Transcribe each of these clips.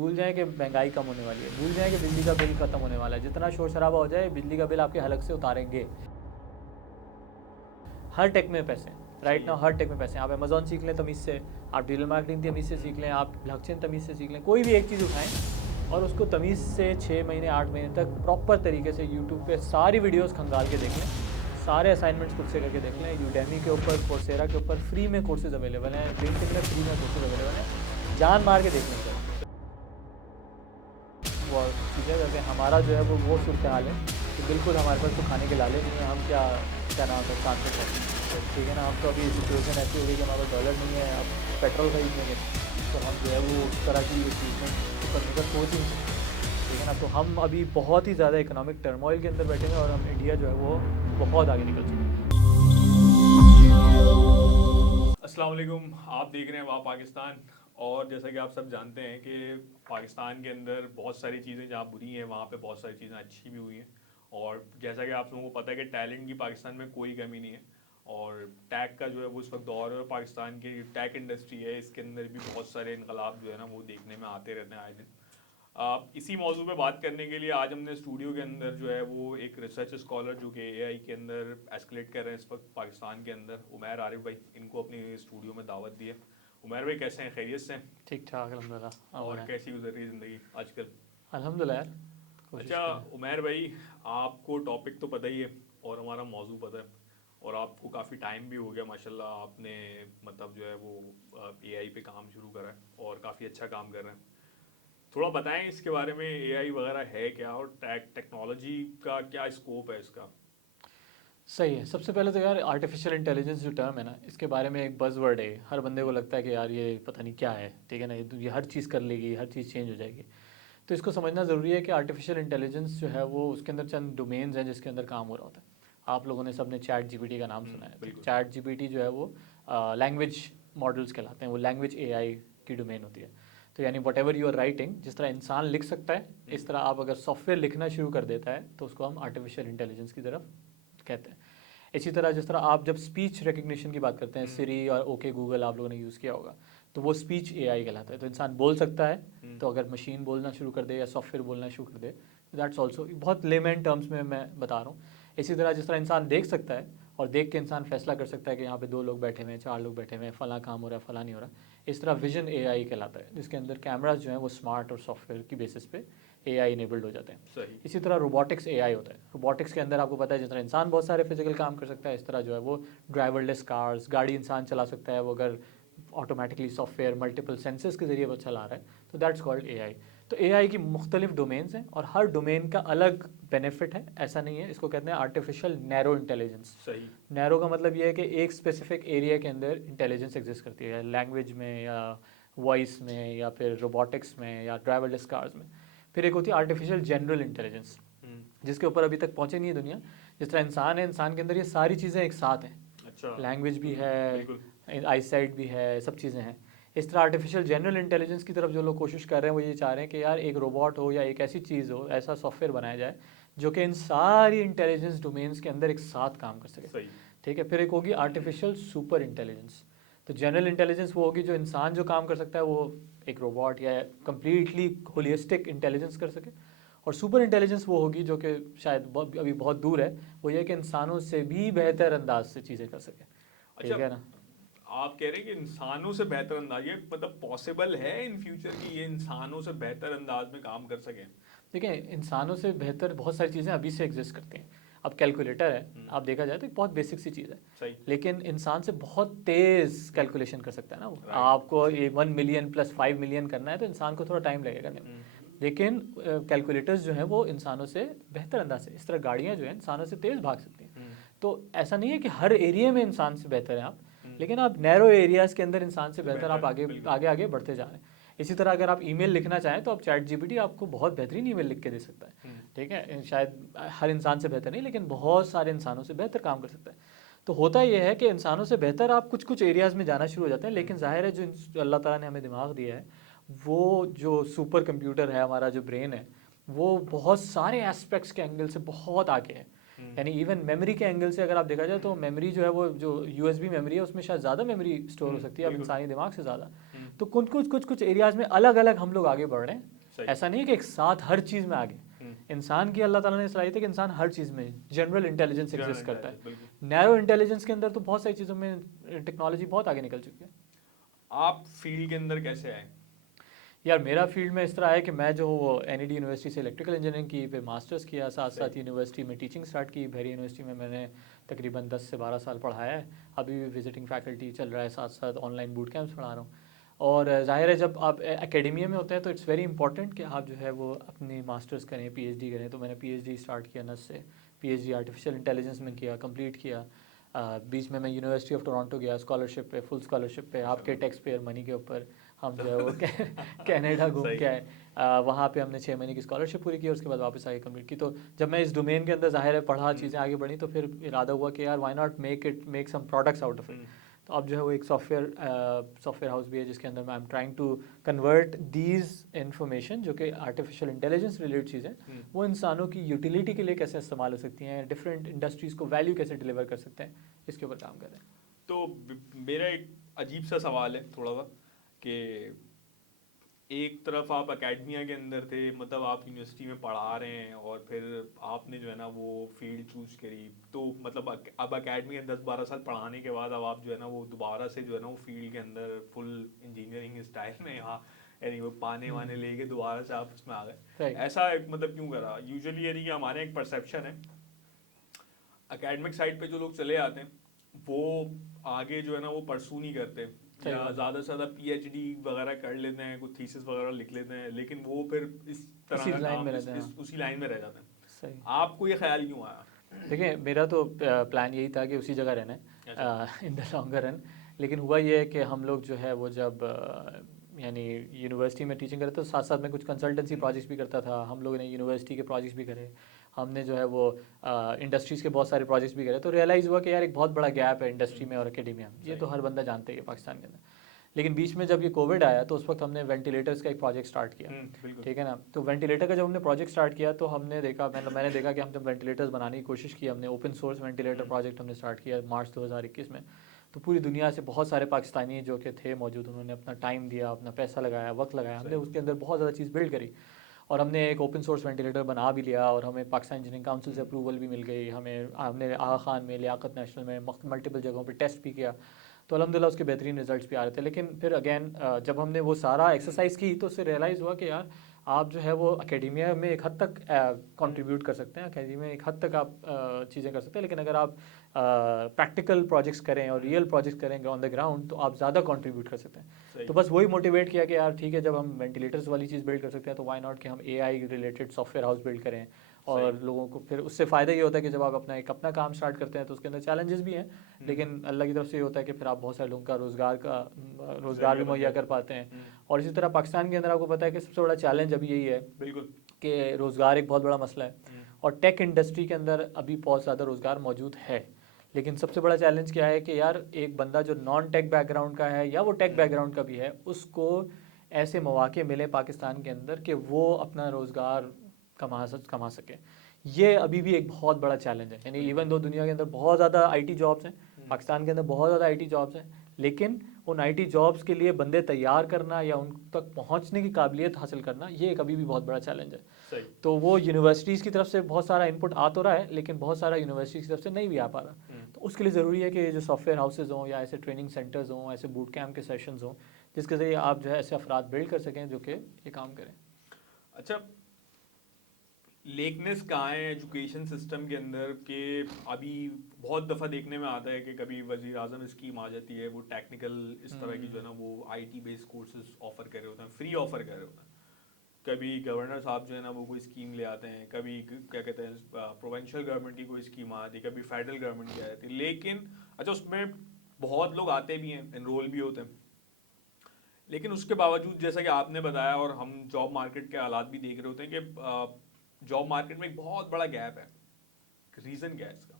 भूल जाएं कि महंगाई कम होने वाली है, भूल जाएं कि बिजली का बिल ख़त्म होने वाला है, जितना शोर शराबा हो जाए बिजली का बिल आपके हलक से उतारेंगे। हर टेक में पैसे राइट नाउ, हर टेक में पैसे। आप अमेजोन सीख लें तमीज़ से, आप डिजिटल मार्केटिंग तमीज़ से सीख लें, आप ब्लॉकचेन तमीज़ से सीख लें, कोई भी एक चीज़ उठाएं और उसको तमीज़ से 6 महीने 8 महीने तक प्रॉपर तरीके से यूट्यूब पे सारी वीडियोस खंगाल के देख लें, सारे असाइनमेंट्स खुद से करके देख लें। यूडेमी के ऊपर, कोर्सेरा के ऊपर फ्री में कोर्सेज अवेलेबल हैं, लिंक्डइन में फ्री में कोर्सेज अवेलेबल हैं, जान मार के देख लें सर। वो चीज़ें करके हमारा जो है वो सूरत हाल है कि बिल्कुल हमारे पास तो खाने के लाले नहीं है, हम क्या नाम है ट्रांसफर करें, ठीक है ना। हम तो अभी सिचुएशन ऐसी हो गई कि हमारे पास डॉलर नहीं है, अब पेट्रोल खरीदेंगे तो हम जो है वो उस तरह की ट्रीटमेंट करने का सोच ही नहीं सकते, ठीक है ना। तो हम अभी बहुत ही ज़्यादा इकोनॉमिक टर्मोइल के अंदर बैठे हैं और हम इंडिया जो है वो बहुत आगे निकल चुके हैं। अस्सलाम वालेकुम, आप देख रहे हैं वाह पाकिस्तान। और जैसा कि आप सब जानते हैं कि पाकिस्तान के अंदर बहुत सारी चीज़ें जहाँ बुरी हैं वहाँ पे बहुत सारी चीज़ें अच्छी भी हुई हैं। और जैसा कि आप लोगों को पता है कि टैलेंट की पाकिस्तान में कोई कमी नहीं है। और टैक का जो है वो इस वक्त दौर है, पाकिस्तान की टैक इंडस्ट्री है, इसके अंदर भी बहुत सारे इनकलाब जो है ना वो देखने में आते रहते हैं आए दिन। इसी मौजू पे बात करने के लिए आज हमने स्टूडियो के अंदर जो है वो एक रिसर्च स्कॉलर जो कि एआई के अंदर एस्केलेट कर रहे हैं इस वक्त पाकिस्तान के अंदर, उमैर आरिफ भाई, इनको अपनी स्टूडियो में दावत दी है। उमैर भाई कैसे हैं, खैरियत से हैं? ठीक ठाक अल्हम्दुलिल्लाह। और कैसी गुजर रही है ज़िंदगी आजकल? अल्हम्दुलिल्लाह यार, कोशिश अच्छा करें। उमैर भाई, आपको टॉपिक तो पता ही है और हमारा मौजू पता है, और आपको काफ़ी टाइम भी हो गया माशाल्लाह, आपने मतलब जो है वो एआई पे काम शुरू करा है और काफ़ी अच्छा काम कर रहे हैं। थोड़ा बताएं इसके बारे में, एआई वगैरह है क्या और टेक्नोलॉजी का क्या स्कोप है इसका? सही है। सबसे पहले तो यार आर्टिफिशियल इंटेलिजेंस जो टर्म है ना, इसके बारे में एक बज़वर्ड है, हर बंदे को लगता है कि यार ये पता नहीं क्या है, ठीक है ना, ये हर चीज़ कर लेगी, हर चीज़ चेंज हो जाएगी। तो इसको समझना ज़रूरी है कि आर्टिफिशियल इंटेलिजेंस जो है वो उसके अंदर चंद डोमेन्स हैं जिसके अंदर काम हो रहा होता है। आप लोगों ने सबने चैट जीपीटी का नाम सुना है, तो बिल्कुल। चैट जीपीटी जो है वो लैंग्वेज मॉडल्स कहलाते हैं, वो लैंग्वेज एआई की डोमेन होती है। तो यानी whatever you are writing, जिस तरह इंसान लिख सकता है, इस तरह आप अगर सॉफ्टवेयर लिखना शुरू कर देता है तो उसको हम आर्टिफिशियल इंटेलिजेंस की तरफ कहते हैं। इसी तरह जिस तरह आप जब स्पीच रिकग्निशन की बात करते हैं, सिरी और ओके गूगल आप लोगों ने यूज़ किया होगा, तो वो स्पीच एआई कहलाता है। तो इंसान बोल सकता है, तो अगर मशीन बोलना शुरू कर दे या सॉफ्टवेयर बोलना शुरू कर दे, दैट्स ऑल्सो, बहुत लेमैन टर्म्स में मैं बता रहा हूँ। इसी तरह जिस तरह इंसान देख सकता है और देख के इंसान फैसला कर सकता है कि यहाँ पे 2 लोग बैठे हुए हैं, 4 लोग बैठे हुए हैं, फला काम हो रहा है, फला नहीं हो रहा, इस तरह विजन एआई कहलाता है, जिसके अंदर कैमराज जो हैं वो स्मार्ट और सॉफ्टवेयर की बेसिस पे एआई इनेबल्ड हो जाते हैं। सही। इसी तरह रोबोटिक्स एआई होता है। रोबोटिक्स के अंदर आपको पता है जिस तरह इंसान बहुत सारे फिजिकल काम कर सकता है, इस तरह जो है वो ड्राइवरलेस कार्स, गाड़ी इंसान चला सकता है वो अगर ऑटोमेटिकली सॉफ्टवेयर मल्टीपल सेंसर्स के जरिए वो चला रहा है, तो दैट्स कॉल्ड एआई। तो एआई की मुख्तलिफ डोमेन्स हैं और हर डोमेन का अलग बेनिफिट है, ऐसा नहीं है। इसको कहते हैं आर्टिफिशियल नैरो इंटेलिजेंस। सही। नैरो का मतलब ये है कि एक स्पेसिफिक एरिया के अंदर इंटेलिजेंस एग्जिस्ट करती है, लैंग्वेज में या वॉइस में या फिर रोबोटिक्स में या ड्राइवरलेस कार्स में। फिर एक होती है आर्टिफिशियल जनरल इंटेलिजेंस, जिसके ऊपर अभी तक पहुंचे नहीं है दुनिया। जिस तरह इंसान है, इंसान के अंदर ये सारी चीज़ें एक साथ हैं, अच्छा। लैंग्वेज भी बिल्कुल। है, आईसाइट भी है, सब चीज़ें हैं। इस तरह आर्टिफिशियल जनरल इंटेलिजेंस की तरफ जो लोग कोशिश कर रहे हैं वो ये चाह रहे हैं कि यार एक रोबोट हो या एक ऐसी चीज़ हो, ऐसा सॉफ्टवेयर बनाया जाए जो कि इन सारी इंटेलिजेंस डोमेन्स के अंदर एक साथ काम कर सके, सही। ठीक है। फिर एक होगी आर्टिफिशियल सुपर इंटेलिजेंस। तो जनरल इंटेलिजेंस वो होगी जो इंसान जो काम कर सकता है वो एक रोबोट या कम्प्लीटली होलिस्टिक इंटेलिजेंस कर सके। और सुपर इंटेलिजेंस वो होगी जो कि शायद अभी बहुत दूर है, वो ये कि इंसानों से भी बेहतर अंदाज से चीज़ें कर सके, अच्छा, ठीक है ना। आप कह रहे हैं कि इंसानों से बेहतर अंदाज, ये मतलब पॉसिबल है इन फ्यूचर कि ये इंसानों से बेहतर अंदाज में काम कर सकें? देखिए, इंसानों से बेहतर बहुत सारी चीज़ें अभी से एग्जिस्ट करती हैं। अब कैलकुलेटर है, आप देखा जाए तो एक बहुत बेसिक सी चीज़ है, सही। लेकिन इंसान से बहुत तेज़ कैलकुलेशन कर सकता है ना वो। Right. आपको ये 1 मिलियन प्लस 5 मिलियन करना है तो इंसान को थोड़ा टाइम लगेगा करने में, लेकिन कैलकुलेटर्स जो हैं वो इंसानों से बेहतर अंदाज से, इस तरह गाड़ियाँ जो हैं इंसानों से तेज़ भाग सकती हैं। तो ऐसा नहीं है कि हर एरिया में इंसान से बेहतर हैं आप, लेकिन आप नैरो एरियाज़ के अंदर इंसान से बेहतर आप आगे बिल्कुल। आगे आगे बढ़ते जा रहे हैं। इसी तरह अगर आप ईमेल लिखना चाहें तो आप चैट जीपीटी आपको बहुत बेहतरीन ईमेल लिख के दे सकता है, ठीक है। शायद हर इंसान से बेहतर नहीं, लेकिन बहुत सारे इंसानों से बेहतर काम कर सकता है। तो होता यह है कि इंसानों से बेहतर आप कुछ कुछ एरियाज़ में जाना शुरू हो जाते हैं, लेकिन ज़ाहिर है जो अल्लाह ताला ने हमें दिमाग दिया है, वो जो सुपर कंप्यूटर है, हमारा जो ब्रेन है, वो बहुत सारे एस्पेक्ट्स के एंगल से बहुत आगे है। यानी इवन मेमोरी के एंगल से अगर आप देखा जाए तो मेमोरी जो है वो जो यूएसबी मेमोरी है उसमें शायद ज़्यादा मेमोरी स्टोर हो सकती है अब इंसानी दिमाग से ज़्यादा। तो कुछ कुछ एरियाज में अलग अलग हम लोग आगे बढ़ रहे हैं। सही। ऐसा नहीं है कि एक साथ हर चीज़ में आगे। इंसान की अल्लाह ताला ने सलाहियत है कि इंसान हर चीज़ में जनरल इंटेलिजेंस General एग्जिस्ट करता intelligence, बिल्कुल। है। नैरो इंटेलिजेंस के अंदर तो बहुत सारी चीज़ों में टेक्नोलॉजी बहुत आगे निकल चुकी है। आप फील्ड के अंदर कैसे आए? यार मेरा फील्ड में इस तरह है कि मैं जो NED यूनिवर्सिटी से इलेक्ट्रिकल इंजीनियरिंग की, फिर मास्टर्स किया, साथ साथ यूनिवर्सिटी में टीचिंग स्टार्ट की। भेरी यूनिवर्सिटी में मैंने तकरीबन 10 से 12 साल पढ़ाया है। अभी भी विजिटिंग फैकल्टी चल रहा है, साथ साथ ऑनलाइन बूट कैंप्स पढ़ा रहा हूँ। और ज़ाहिर है जब आप एकेडमिया में होते हैं तो इट्स वेरी इंपॉर्टेंट कि आप जो है वो अपनी मास्टर्स करें, PhD करें। तो मैंने PhD स्टार्ट किया नस से, PhD आर्टिफिशियल इंटेलिजेंस में किया, कंप्लीट किया। बीच में मैं यूनिवर्सिटी ऑफ टोरंटो गया स्कॉलरशिप पे, फुल स्कॉलरशिप पे, आपके टैक्स पेयर मनी के ऊपर। हम जो है वो कनाडा घूम सही। के आए। वहाँ पे हमने 6 महीने की स्कॉलरशिप पूरी की और उसके बाद वापस आके कंप्लीट की। तो जब मैं इस डोमेन के अंदर ज़ाहिर है पढ़ा, चीज़ें आगे बढ़ी, तो फिर इरादा हुआ कि यार why not make some products out of it. तो अब जो है वो एक सॉफ्टवेयर हाउस भी है जिसके अंदर मैं I am trying to convert these information जो कि आर्टिफिशियल इंटेलिजेंस रिलेटेड चीज़ें, वो इंसानों की यूटिलिटी के लिए कैसे इस्तेमाल हो सकती हैं, डिफरेंट इंडस्ट्रीज़ को वैल्यू कैसे डिलीवर कर सकते हैं, इसके ऊपर काम कर रहे हैं। तो मेरा एक अजीब सा सवाल है थोड़ा सा, कि एक तरफ आप एकेडमिया के अंदर थे, मतलब आप यूनिवर्सिटी में पढ़ा रहे हैं, और फिर आपने जो है ना वो फील्ड चूज करी, तो मतलब अब एकेडमी में 10-12 साल पढ़ाने के बाद अब आप जो है ना वो दोबारा से जो है ना वो फील्ड के अंदर फुल इंजीनियरिंग स्टाइल में यहाँ यानी वो पाने वाने लेके दोबारा से आप उसमें आ गए। Right. ऐसा मतलब क्यों करा? यूजुअली यानी कि हमारे एक परसेप्शन है एकेडमिक साइड पे जो लोग चले आते हैं वो आगे जो है ना वो परसू नहीं करते, सही या बात है। ज़्यादा से ज़्यादा PhD वगैरह कर लेते हैं, कुछ थीसिस वगैरह लिख लेते हैं, लेकिन वो फिर इस तरह इसी का लाइन काम में रहते हैं। उसी लाइन में रह जाते हैं। सही। आपको ये ख्याल क्यों आया? देखिए मेरा तो प्लान यही था कि उसी जगह रहना है इन द लॉन्गर रन। लेकिन हुआ ये है कि हम लोग जो है वो जब यानी यूनिवर्सिटी में टीचिंग करते तो साथ साथ में कुछ कंसल्टेंसी प्रोजेक्ट्स भी करता था। हम लोगों ने यूनिवर्सिटी के प्रोजेक्ट्स भी करे, हमने जो है वो इंडस्ट्रीज़ के बहुत सारे प्रोजेक्ट्स भी करे। तो रियलाइज़ हुआ कि यार एक बहुत बड़ा गैप है इंडस्ट्री में और एकेडेमिया में, ये तो हर बंदा जानते ही है पाकिस्तान के अंदर। लेकिन बीच में जब ये कोविड आया तो उस वक्त हमने वेंटिलेटर्स का एक प्रोजेक्ट स्टार्ट किया, बिल्कुल। ठीक है ना। तो वेंटिलेटर का जब हमने प्रोजेक्ट स्टार्ट किया तो हमने देखा, मैंने देखा कि हम जब वेंटिलेटर्स बनाने की कोशिश की, हमने ओपन सोर्स वेंटिलेटर प्रोजेक्ट हमने स्टार्ट किया मार्च 2021 में। तो पूरी दुनिया से बहुत सारे पाकिस्तानी जो कि थे मौजूद, उन्होंने अपना टाइम दिया, अपना पैसा लगाया, वक्त लगाया, हमने उसके अंदर बहुत ज़्यादा चीज़ बिल्ड करी। और हमने एक ओपन सोर्स वेंटिलेटर बना भी लिया और हमें पाकिस्तान इंजीनियरिंग काउंसिल से अप्रूवल भी मिल गई। हमने आगा खान में, लियाकत नेशनल में, मल्टीपल जगहों पे टेस्ट भी किया। तो अल्हम्दुलिल्लाह उसके बेहतरीन रिजल्ट्स भी आ रहे थे। लेकिन फिर अगेन जब हमने वो सारा एक्सरसाइज की तो उससे रियलाइज़ हुआ कि यार आप जो है वो एकेडेमिया में एक हद तक कंट्रीब्यूट कर सकते हैं, एकेडेमिया में एक हद तक आप चीज़ें कर सकते हैं, लेकिन अगर आप प्रैक्टिकल प्रोजेक्ट्स करें और रियल प्रोजेक्ट्स करें ऑन द ग्राउंड तो आप ज़्यादा कंट्रीब्यूट कर सकते हैं। तो बस वही मोटिवेट किया कि यार ठीक है, जब हम वेंटिलेटर्स वाली चीज़ बिल्ड कर सकते हैं तो वाई नॉट कि हम AI related software house build करें। और लोगों को फिर उससे फ़ायदा ये होता है कि जब आप अपना काम स्टार्ट करते हैं तो उसके अंदर चैलेंजेस भी हैं, लेकिन अल्लाह की तरफ से ये होता है कि फिर आप बहुत सारे लोगों का रोज़गार भी मुहैया कर पाते हैं। और इसी तरह पाकिस्तान के अंदर आपको पता है कि सबसे बड़ा चैलेंज अभी यही है बिल्कुल कि रोज़गार एक बहुत बड़ा मसला है। और टेक इंडस्ट्री के अंदर अभी बहुत ज़्यादा रोज़गार मौजूद है, लेकिन सबसे बड़ा चैलेंज क्या है कि यार एक बंदा जो नॉन टेक बैकग्राउंड का है या वो टेक बैकग्राउंड का भी है, उसको ऐसे मौके मिले पाकिस्तान के अंदर कि वो अपना रोज़गार कमा सके। ये अभी भी एक बहुत बड़ा चैलेंज है। यानी इवन दो दुनिया के अंदर बहुत ज़्यादा IT जॉब्स हैं, पाकिस्तान के अंदर बहुत ज़्यादा IT जॉब्स हैं, लेकिन उन IT जॉब्स के लिए बंदे तैयार करना या उन तक पहुंचने की काबिलियत हासिल करना, ये एक अभी भी बहुत बड़ा चैलेंज है। सही। तो वो यूनिवर्सिटीज़ की तरफ से बहुत सारा इनपुट आ तो रहा है, लेकिन बहुत सारा यूनिवर्सिटीज़ की तरफ से नहीं भी आ पा रहा। तो उसके लिए ज़रूरी है कि जो सॉफ्टवेयर हाउसेज हों या ऐसे ट्रेनिंग सेंटर्स हों, ऐसे बूट कैम्प के सेशंस हों, जिसके ज़रिए आप जो है ऐसे अफराद बिल्ड कर सकें जो कि ये काम करें। अच्छा, लेकनेस कहाँ है एजुकेशन सिस्टम के अंदर के? अभी बहुत दफ़ा देखने में आता है कि कभी वज़ीर आज़म स्कीम आ जाती है, वो टेक्निकल इस तरह की जो है ना वो IT बेस्ड कोर्सेज ऑफर कर रहे होते हैं, फ्री ऑफर कर रहे होते हैं। कभी गवर्नर साहब जो है ना वो कोई स्कीम ले आते हैं, कभी क्या कहते हैं प्रोविंशियल गवर्नमेंट की कोई स्कीम आ जाती है, कभी फेडरल गवर्नमेंट की आ जाती है। लेकिन अच्छा, उसमें बहुत लोग आते भी हैं, एनरोल भी होते हैं, लेकिन उसके बावजूद जैसा कि आपने बताया और हम जॉब मार्केट के हालात भी देख रहे होते हैं कि जॉब मार्केट में एक बहुत बड़ा गैप है। रीज़न क्या है इसका?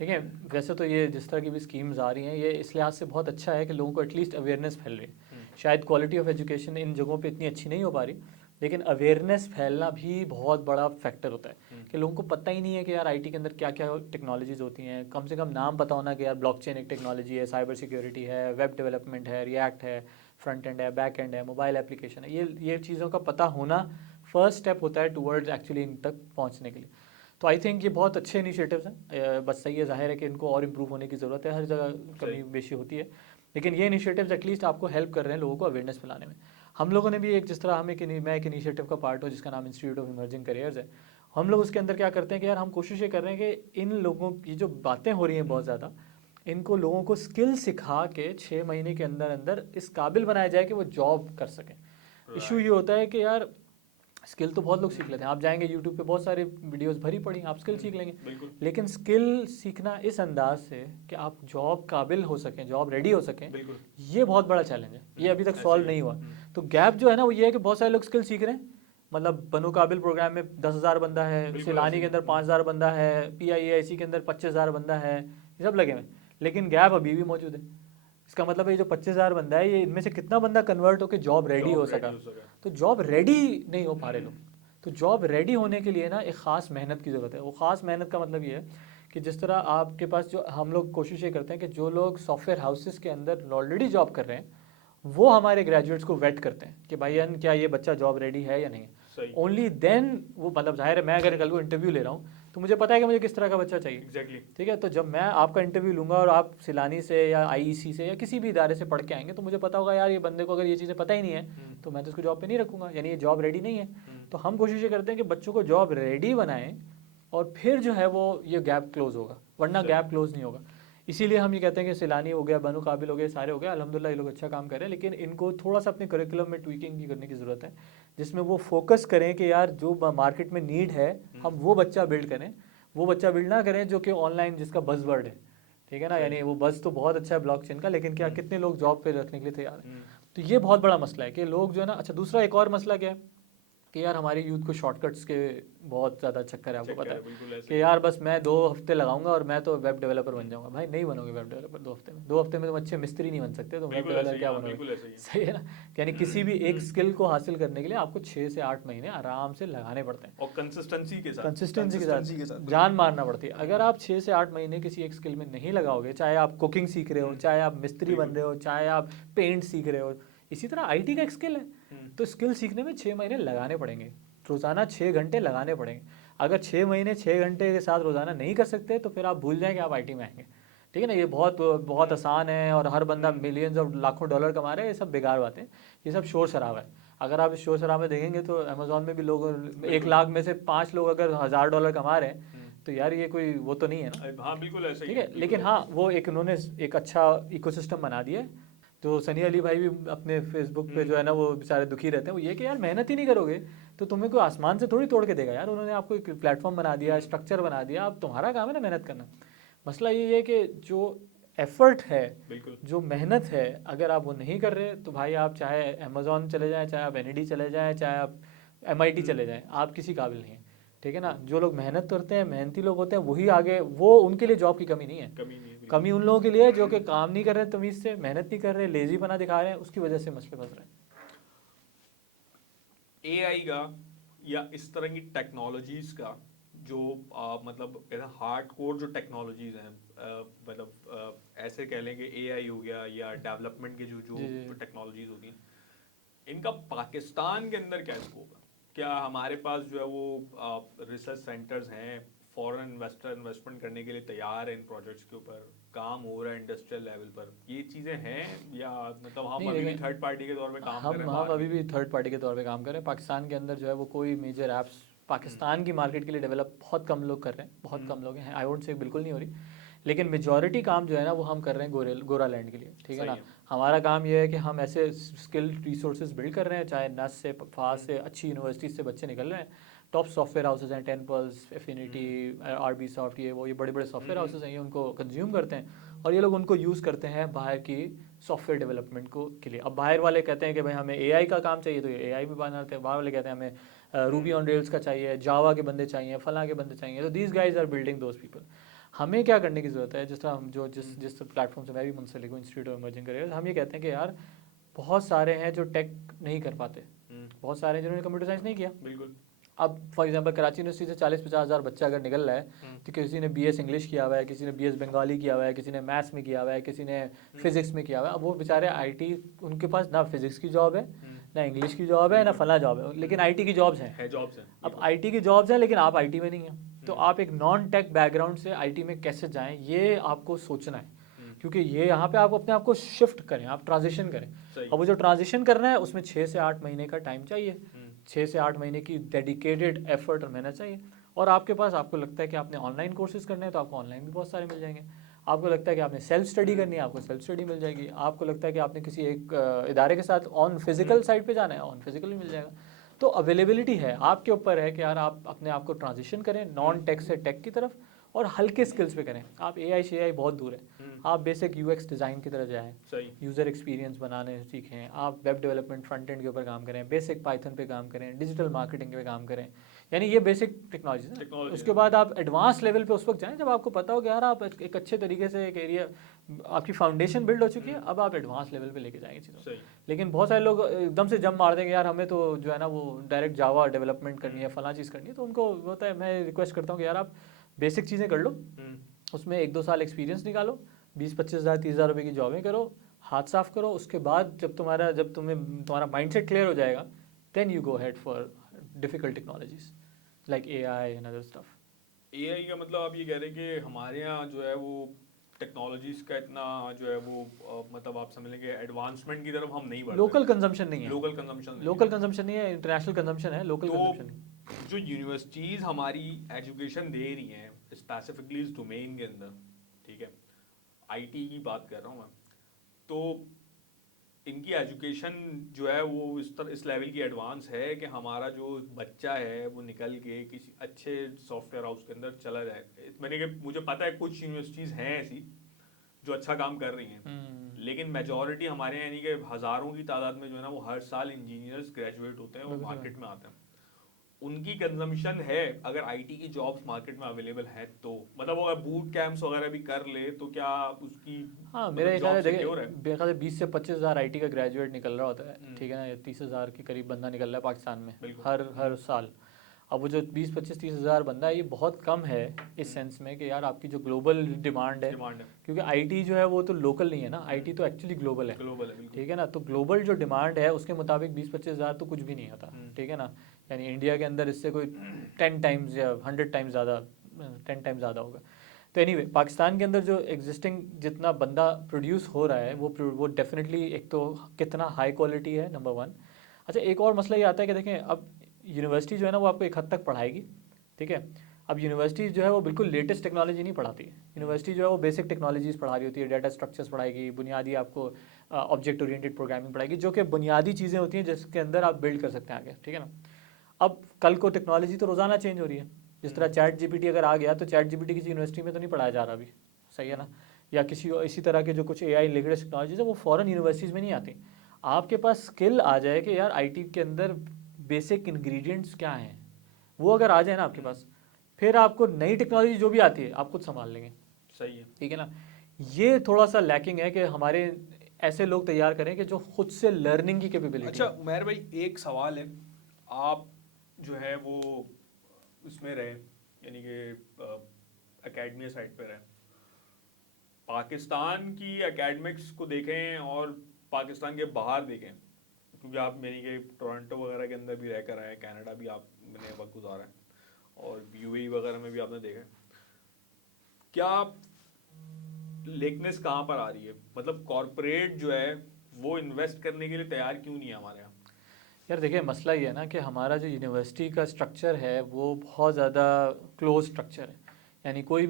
देखिए वैसे तो ये जिस तरह की भी स्कीम्स आ रही हैं, ये इस लिहाज से बहुत अच्छा है कि लोगों को एटलीस्ट अवेयरनेस फैल रही है। शायद क्वालिटी ऑफ एजुकेशन इन जगहों पे इतनी अच्छी नहीं हो पा रही, लेकिन अवेयरनेस फैलना भी बहुत बड़ा फैक्टर होता है कि लोगों को पता ही नहीं है कि यार IT के अंदर क्या क्या टेक्नोलॉजीज़ होती हैं। कम से कम नाम पता होना कि यार ब्लॉकचेन एक टेक्नोलॉजी है, साइबर सिक्योरिटी है, वेब डेवलपमेंट है, रिएक्ट है, फ्रंट एंड है, बैक एंड है, मोबाइल एप्लीकेशन है, ये चीज़ों का पता होना फर्स्ट स्टेप होता है टुवर्ड्स एक्चुअली इन तक पहुँचने के लिए। तो आई थिंक ये बहुत अच्छे इनिशिएटिव्स हैं, बस सही है, जाहिर है कि इनको और इम्प्रूव होने की ज़रूरत है, हर जगह कमी बेशी होती है, लेकिन ये इनिशिएटिव्स एटलीस्ट आपको हेल्प कर रहे हैं लोगों को अवेयरनेस फैलाने में। हम लोगों ने भी एक, जिस तरह मैं एक इनिशिएटिव का पार्ट हूँ जिसका नाम इंस्टीट्यूट ऑफ इमर्जिंग करियर्स है, हम लोग उसके अंदर क्या करते हैं कि यार हम कोशिश ये कर रहे हैं कि इन लोगों की जो बातें हो रही हैं बहुत ज़्यादा, इनको लोगों को स्किल सिखा के 6 महीने के अंदर अंदर इस काबिल बनाया जाए कि वो जॉब कर सकें। इशू ये होता है कि यार स्किल तो बहुत लोग सीख लेते हैं, आप जाएंगे यूट्यूब पे बहुत सारे वीडियोस भरी पड़ी हैं, आप स्किल सीख लेंगे, लेकिन स्किल सीखना इस अंदाज से कि आप जॉब काबिल हो सकें, जॉब रेडी हो सकें, ये बहुत बड़ा चैलेंज है, ये अभी तक सॉल्व नहीं हुआ। तो गैप जो है ना वो ये है कि बहुत सारे लोग स्किल सीख रहे हैं, मतलब बनो काबिल प्रोग्राम में 10,000 बंदा है, सिलानी के अंदर 5,000 बंदा है, PIAIC के अंदर 25,000 बंदा है, ये सब लगे हुए, लेकिन गैप अभी भी मौजूद है। इसका मतलब ये जो 25,000 बंदा है, ये इनमें से कितना बंदा कन्वर्ट होकर जॉब रेडी हो सका? तो जॉब रेडी नहीं हो पा रहे लोग। तो जॉब रेडी होने के लिए ना एक ख़ास मेहनत की ज़रूरत है। वो ख़ास मेहनत का मतलब ये है कि जिस तरह आपके पास, जो हम लोग कोशिश ये करते हैं कि जो लोग सॉफ्टवेयर हाउसेस के अंदर ऑलरेडी जॉब कर रहे हैं, वो हमारे ग्रेजुएट्स को वेट करते हैं कि भाई क्या ये बच्चा जॉब रेडी है या नहीं। ओनली देन वो, मतलब जाहिर है मैं अगर कल को इंटरव्यू ले रहा हूँ तो मुझे पता है कि मुझे किस तरह का बच्चा चाहिए। एग्जैक्टली ठीक है, तो जब मैं आपका इंटरव्यू लूंगा और आप सिलानी से या IEC से या किसी भी इदारे से पढ़ के आएंगे, तो मुझे पता होगा यार ये बंदे को अगर ये चीज़ें पता ही नहीं है तो मैं तो उसको जॉब पे नहीं रखूंगा, यानी ये जॉब रेडी नहीं है। तो हम कोशिश ये करते हैं कि बच्चों को जॉब रेडी बनाएं और फिर जो है वो ये गैप क्लोज होगा, वरना गैप क्लोज नहीं होगा। इसीलिए हम ये कहते हैं कि सिलानी हो गया, बनो काबिल हो गए, सारे हो गए, अल्हम्दुलिल्लाह ये लोग अच्छा काम कर रहे हैं, लेकिन इनको थोड़ा सा अपने करिकुलम में ट्वीकिंग की करने की ज़रूरत है, जिसमें वो फोकस करें कि यार जो मार्केट में नीड है हम वो बच्चा बिल्ड करें, वो बच्चा बिल्ड ना करें जो कि ऑनलाइन जिसका बज़वर्ड है। ठीक है ना, यानी वो बज़ तो बहुत अच्छा है ब्लॉकचेन का, लेकिन क्या कितने लोग जॉब पे रखने के लिए तैयार हैं? तो ये बहुत बड़ा मसला है कि लोग जो है ना, अच्छा दूसरा एक और मसला क्या है कि यार हमारे यूथ को शॉर्टकट्स के बहुत ज़्यादा चक्कर है, आपको पता है कि यार बस मैं 2 हफ्ते लगाऊंगा और मैं तो वेब डेवलपर बन जाऊंगा। भाई नहीं बनोगे वेब डेवलपर 2 हफ्ते में, 2 हफ्ते में तुम अच्छे मिस्त्री नहीं बन सकते, तो वेब डेवलपर क्या बनोगे? सही है ना, यानी किसी भी एक स्किल को हासिल करने के लिए आपको 6 से 8 महीने आराम से लगाने पड़ते हैं, और कंसिस्टेंसी के साथ जान मारना पड़ती है। अगर आप 6 से 8 महीने किसी एक स्किल में नहीं लगाओगे, चाहे आप कुकिंग सीख रहे हो, चाहे आप मिस्त्री बन रहे हो, चाहे आप पेंट सीख रहे हो, इसी तरह IT का एक स्किल है, तो स्किल सीखने में 6 महीने लगाने पड़ेंगे, रोज़ाना 6 घंटे लगाने पड़ेंगे। अगर 6 महीने 6 घंटे के साथ रोज़ाना नहीं कर सकते तो फिर आप भूल जाएं कि आप IT में आएंगे। ठीक है ना, ये बहुत बहुत आसान है और हर बंदा मिलियंस और लाखों डॉलर कमा रहा है, ये सब बेकार बातें, ये सब शोर शराबा है। अगर आप इस शोर शराबा देखेंगे तो अमेजोन में भी लोग 1 लाख में से 5 लोग अगर $1,000 कमा रहे हैं, तो यार ये कोई वो तो नहीं है ना। हाँ बिल्कुल ऐसा ही ठीक है, लेकिन हाँ वो एक उन्होंने एक अच्छा इकोसिस्टम बना दिया है। तो सनी अली भाई भी अपने फेसबुक पे जो है ना वो बेचारे दुखी रहते हैं, वो ये कि यार मेहनत ही नहीं करोगे तो तुम्हें कोई आसमान से थोड़ी तोड़ के देगा यार। उन्होंने आपको एक प्लेटफॉर्म बना दिया, स्ट्रक्चर बना दिया, अब तुम्हारा काम है ना मेहनत करना। मसला ये है कि जो एफर्ट है, जो मेहनत है, अगर आप वो नहीं कर रहे तो भाई आप चाहे अमेजोन चले जाएँ, चाहे आप NED चले जाएँ, चाहे आप MIT चले जाएँ, आप किसी काबिल नहीं है। ठीक है ना, जो लोग मेहनत करते हैं, मेहनती लोग होते हैं, वही आगे, वो उनके लिए जॉब की कमी नहीं है। कमी उन लोगों के लिए है जो कि काम नहीं कर रहे तमीज़ से, मेहनत नहीं कर रहे, लेजी बना दिखा रहे हैं, उसकी वजह से मसले फंस रहे हैं। AI का या इस तरह की टेक्नोलॉजीज का जो मतलब हार्ड कोर जो टेक्नोलॉजीज हैं, मतलब ऐसे कह लें कि AI हो गया या डेवलपमेंट के जो टेक्नोलॉजीज होती हैं, इनका पाकिस्तान के अंदर क्या स्कोप है? क्या हमारे पास जो है वो रिसर्च सेंटर्स हैं, फॉरेन इन्वेस्टर इन्वेस्टमेंट करने के लिए तैयार है इन प्रोजेक्ट्स के ऊपर, काम हो रहा है इंडस्ट्रियल लेवल पर, ये चीज़ें हैं या मतलब हम अभी भी थर्ड पार्टी के तौर पे काम कर रहे हैं? हम अभी भी थर्ड पार्टी के तौर पे काम कर रहे हैं। पाकिस्तान के अंदर जो है वो कोई मेजर ऐप्स पाकिस्तान की मार्केट के लिए डेवलप बहुत कम लोग कर रहे हैं, बहुत कम लोग हैं, आई वोंट से बिल्कुल नहीं हो रही, लेकिन मेजॉरिटी काम जो है ना वो हम कर रहे हैं गोरालैंड के लिए। ठीक है ना, हमारा काम ये है कि हम ऐसे स्किल्ड रिसोर्सेज बिल्ड कर रहे हैं, चाहे नस से फास से अच्छी यूनिवर्सिटी से बच्चे निकल रहे हैं, टॉप सॉफ्टवेयर हाउसेज हैं, टेम्पल्स, एफिनिटी, RB सॉफ्ट, ये वो, ये बड़े बड़े सॉफ्टवेयर हाउसेज हैं, ये उनको कंज्यूम करते हैं और ये लोग उनको यूज़ करते हैं बाहर की सॉफ्टवेयर डेवलपमेंट को के लिए। अब बाहर वाले कहते हैं कि भाई हमें AI का काम चाहिए, तो ये AI भी बनाते हैं, बाहर वाले कहते हैं हमें रूबी ऑन रेल्स का चाहिए, जावा के बंदे चाहिए, फलां के बंदे चाहिए, तो these guys are building those people. हमें क्या करने की ज़रूरत है, जिस तरह हम जो जिस प्लेटफॉर्म से मैं भी मुंसलिक हूँ, इंस्टीट्यूट ऑफ इमर्जिंग करियर्स, हम ये कहते हैं कि यार बहुत सारे हैं जो टेक नहीं कर पाते, बहुत सारे हैं जिन्होंने कंप्यूटर साइंस नहीं किया, बिल्कुल, अब फॉर एग्जांपल कराची यूनिवर्सिटी से 40-50 हज़ार बच्चा अगर निकल रहा है तो किसी ने बीएस इंग्लिश किया हुआ है, किसी ने बीएस बंगाली किया हुआ है, किसी ने मैथ्स में किया हुआ है, किसी ने फिजिक्स में किया हुआ है। अब वो बेचारे आईटी, उनके पास ना फिजिक्स की जॉब है, ना इंग्लिश की जॉब है, ना फला जॉब है, लेकिन आईटी की जॉब्स हैं। जॉब्स हैं। अब आईटी की जॉब्स हैं लेकिन आप आईटी में नहीं हैं, तो आप एक नॉन टेक बैकग्राउंड से आईटी में कैसे जाएं, ये आपको सोचना है। क्योंकि ये यहाँ पे आप अपने आप को शिफ्ट करें, आप ट्रांजिशन करें। अब वो जो ट्रांजिशन करना है उसमें 6 से 8 महीने का टाइम चाहिए, 6 से 8 महीने की डेडिकेटेड एफर्ट और मेहनत चाहिए। और आपके पास, आपको लगता है कि आपने ऑनलाइन कोर्सेज करने हैं तो आपको ऑनलाइन भी बहुत सारे मिल जाएंगे। आपको लगता है कि आपने सेल्फ स्टडी करनी है, आपको सेल्फ स्टडी मिल जाएगी। आपको लगता है कि आपने किसी एक इदारे के साथ ऑन फिजिकल साइड पे जाना है, ऑन फिजिकल भी मिल जाएगा। तो अवेलेबिलिटी है, आपके ऊपर है कि यार आप अपने आप को ट्रांजिशन करें नॉन टेक से टेक की तरफ, और हल्के स्किल्स पे करें। आप एआई से एआई बहुत दूर है, आप बेसिक यूएक्स डिज़ाइन की तरफ जाएं, यूज़र एक्सपीरियंस बनाने सीखें, आप वेब डेवलपमेंट फ्रंट एंड के ऊपर काम करें, बेसिक पाइथन पे काम करें, डिजिटल मार्केटिंग पे काम करें। यानी ये बेसिक टेक्नोलॉजी है। उसके बाद आप एडवांस लेवल पे उस वक्त जाएं जब आपको पता हो कि यार आप एक अच्छे तरीके से एक एरिया, आपकी फाउंडेशन बिल्ड हो चुकी है, अब आप एडवांस लेवल पे लेके जाएंगे चीज़ों। लेकिन बहुत सारे लोग एकदम से जंप मार देंगे, यार हमें तो जो है ना वो डायरेक्ट जावा डेवलपमेंट करनी है, फला चीज़ करनी है, तो उनको होता है, मैं रिक्वेस्ट करता हूँ कि यार आप बेसिक चीज़ें कर लो, उसमें 1-2 साल एक्सपीरियंस निकालो, 20-25 हज़ार 30 हज़ार रुपये की जॉबें करो, हाथ साफ करो। उसके बाद जब तुम्हारा माइंडसेट क्लियर हो जाएगा, then you go head for difficult technologies like AI and other stuff. AI का मतलब आप ये कह रहे हैं कि हमारे यहाँ जो है वो टेक्नोलॉजीज का इतना जो है वो मतलब आप समझ लेंगे एडवांसमेंट की तरफ हम नहीं बढ़ रहे। लोकल कंजम्पशन नहीं है, लोकल कंजम्पशन नहीं है, इंटरनेशनल कंजम्पशन है, लोकल कंजम्पशन नहीं। जो यूनिवर्सिटीज़ हमारी एजुकेशन दे रही हैं स्पेसिफिकली इस डोमेन के अंदर, ठीक है, आईटी की बात कर रहा हूँ मैं, तो इनकी एजुकेशन जो है वो इस लेवल की एडवांस है कि हमारा जो बच्चा है वो निकल के किसी अच्छे सॉफ्टवेयर हाउस के अंदर चला जाए। मैंने कि मुझे पता है कुछ यूनिवर्सिटीज़ हैं ऐसी जो अच्छा काम कर रही हैं, लेकिन मेजॉरिटी हमारे यानी कि हज़ारों की तादाद में जो है ना वो हर साल इंजीनियर्स ग्रेजुएट होते हैं, वो मार्केट में आते हैं। उनकी कंजम्पशन है, अगर आईटी की जॉब्स मार्केट में अवेलेबल है तो मतलब वो अगर बूट कैंप्स वगैरह भी कर ले तो क्या उसकी हाँ मेरे ख्याल है 20 से 25 हज़ार आईटी का ग्रेजुएट निकल रहा होता है, ठीक है ना, 30 हज़ार के करीब बंदा निकल रहा है पाकिस्तान में हर साल। अब वो जो 20-25-30 हज़ार बंदा है, ये बहुत कम है इस सेंस में कि यार आपकी जो ग्लोबल डिमांड है, क्योंकि आईटी जो है वो तो लोकल नहीं है ना, आईटी तो एक्चुअली ग्लोबल है, ठीक है ना। तो ग्लोबल जो डिमांड है उसके मुताबिक 20-25 हज़ार तो कुछ भी नहीं होता, ठीक है ना। यानी इंडिया के अंदर इससे कोई 10 टाइम्स या 100 टाइम्स ज़्यादा, 10 टाइम्स ज़्यादा होगा। तो एनीवे पाकिस्तान के अंदर जो एग्जिस्टिंग जितना बंदा प्रोड्यूस हो रहा है वो डेफिनेटली एक तो कितना हाई क्वालिटी है, नंबर 1। अच्छा, एक और मसला ये आता है कि देखें अब यूनिवर्सिटी जो है ना वो आपको एक हद तक पढ़ाएगी, ठीक है। अब यूनिवर्सिटी जो है वो बिल्कुल लेटेस्ट टेक्नोलॉजी नहीं पढ़ाती है, यूनिवर्सिटी जो है वो बेसिक टेक्नोलॉजीज़ पढ़ा रही होती है, डाटा स्ट्रक्चर्स पढ़ाएगी, बुनियादी आपको ऑब्जेक्ट ओरिएंटेड प्रोग्रामिंग पढ़ाएगी, जो कि बुनियादी चीज़ें होती हैं जिसके अंदर आप बिल्ड कर सकते हैं आगे, ठीक है ना। अब कल को टेक्नोलॉजी तो रोज़ाना चेंज हो रही है, जिस तरह चैट जीपीटी अगर आ गया तो चैट जीपीटी किसी यूनिवर्सिटी में तो नहीं पढ़ाया जा रहा अभी, सही है ना। या किसी इसी तरह के जो कुछ एआई रिलेटेड टेक्नोलॉजीज है वो फ़ॉरेन यूनिवर्सिटीज़ में नहीं आती। आपके पास स्किल आ जाए कि यार आईटी के अंदर बेसिक इंग्रेडिएंट्स क्या हैं, वो अगर आ जाए ना आपके पास, फिर आपको नई टेक्नोलॉजी जो भी आती है आप खुद संभाल लेंगे, सही है, ठीक है ना। ये थोड़ा सा लैकिंग है कि हमारे ऐसे लोग तैयार करें कि जो खुद से लर्निंग की कैपेबिलिटी। अच्छा उमैर भाई, एक सवाल है, आप जो है वो उसमें रहे यानी कि एकेडमिया साइड पे रहे, पाकिस्तान की एकेडमिक्स को देखें और पाकिस्तान के बाहर देखें, क्योंकि आप मेरी के टोरंटो वगैरह के अंदर भी रहकर आए, कनाडा भी आपने वक्त गुजारा है और यूएई वगैरह में भी आपने देखा है, क्या लेकनेस कहाँ पर आ रही है? मतलब कॉरपोरेट जो है वो इन्वेस्ट करने के लिए तैयार क्यों नहीं है हमारे यहाँ? यार देखिए मसला ये है ना कि हमारा जो यूनिवर्सिटी का स्ट्रक्चर है वो बहुत ज़्यादा क्लोज स्ट्रक्चर है। यानी कोई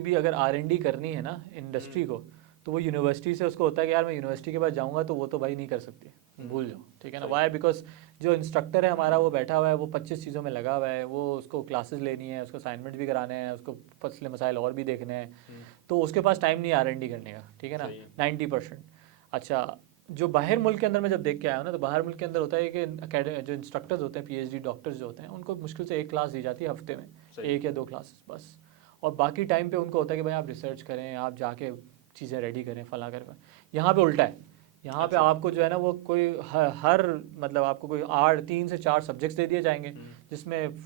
भी अगर R&D करनी है ना इंडस्ट्री को, तो वो यूनिवर्सिटी से उसको होता है कि यार मैं यूनिवर्सिटी के पास जाऊँगा तो वो तो भाई नहीं कर सकती, भूल जाओ, ठीक है ना। वाई? बिकॉज जो इंस्ट्रक्टर है हमारा वो बैठा हुआ है, वो 25 चीज़ों में लगा हुआ है, वो उसको क्लासेस लेनी है, उसको असाइनमेंट भी कराने हैं, उसको फसले मसाइल और भी देखने हैं, तो उसके पास टाइम नहीं है R&D करने का, ठीक है ना, 90%। अच्छा, जो बाहर मुल्क के अंदर मैं जब देख के आया हूँ ना, तो बाहर मुल्क के अंदर होता है कि जो इंस्ट्रक्टर्स होते हैं, PhD डॉक्टर्स जो होते हैं, उनको मुश्किल से 1 क्लास दी जाती है हफ्ते में, 1 या 2 क्लासेस बस, और बाकी टाइम पे उनको होता है कि भाई आप रिसर्च करें, आप जाके चीज़ें रेडी करें, फला करें। यहाँ पे उल्टा है, यहाँ पे अच्छा। आपको जो है ना वो कोई हर मतलब आपको कोई 3 से 4 सब्जेक्ट्स दे दिए जाएंगे, जिसमें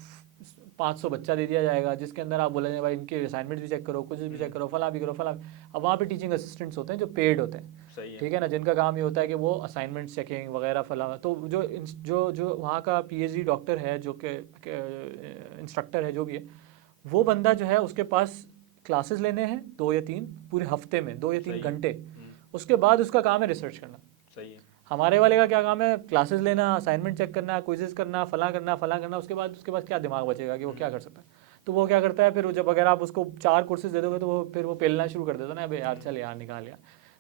500 बच्चा दे दिया जाएगा, जिसके अंदर आप बोलेंगे भाई इनके असाइनमेंट भी चेक करो, कुछ भी चेक करो, फला भी करो, फला भी। अब वहाँ पे टीचिंग असिस्टेंट्स होते हैं जो पेड होते हैं, सही है। ठीक है ना, जिनका काम ये होता है कि वो असाइनमेंट चेकिंग वगैरह फला। तो जो जो जो वहाँ का पीएचडी डॉक्टर है, जो कि इंस्ट्रक्टर है, जो भी है, वो बंदा जो है उसके पास क्लासेस लेने हैं 2 या 3 पूरे हफ्ते में, 2 या 3 सही है। घंटे। उसके बाद उसका काम है रिसर्च करना। सही है। हमारे वाले का क्या काम है? क्लासेस लेना, असाइनमेंट चेक करना, क्विजेस करना, फला करना। उसके बाद क्या दिमाग बचेगा कि वो क्या कर सकता है? तो वो क्या करता है फिर, जब अगर आप उसको 4 कोर्सेज दे दोगे तो वो फिर वो पेलना शुरू कर देता है ना, अबे यार चल यार निकाल यार।